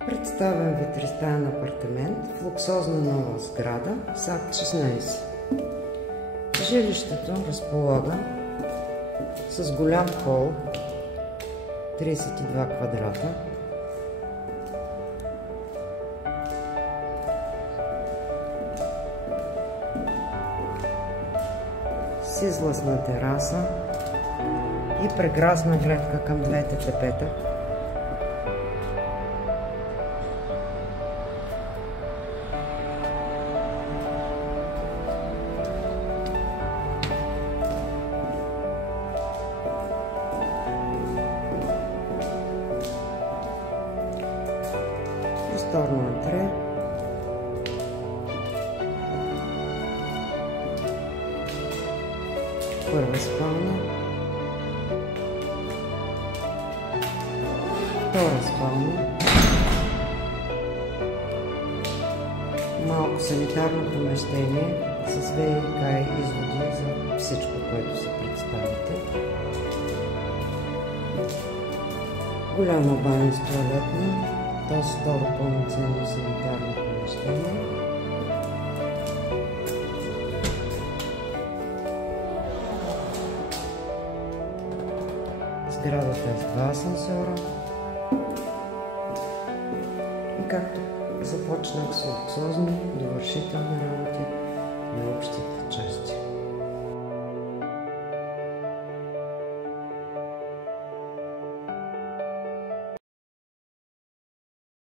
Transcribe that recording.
Представям ви тристаен апартамент в луксозна нова сграда с акт 16. Жилището разполага с голям хол, 32 квадрата, с излъзна тераса и прекрасна гледка към двете тепета. Просторно антре, първа спалня, втора спалня, малко санитарно помещение с ВиК и изводи за всичко, което се представите. Голяма баня с тоалетна, т.е. второ пълноценно санитарно помещение. Сградата е с два асансьора. И както започнах с луксозни довършителни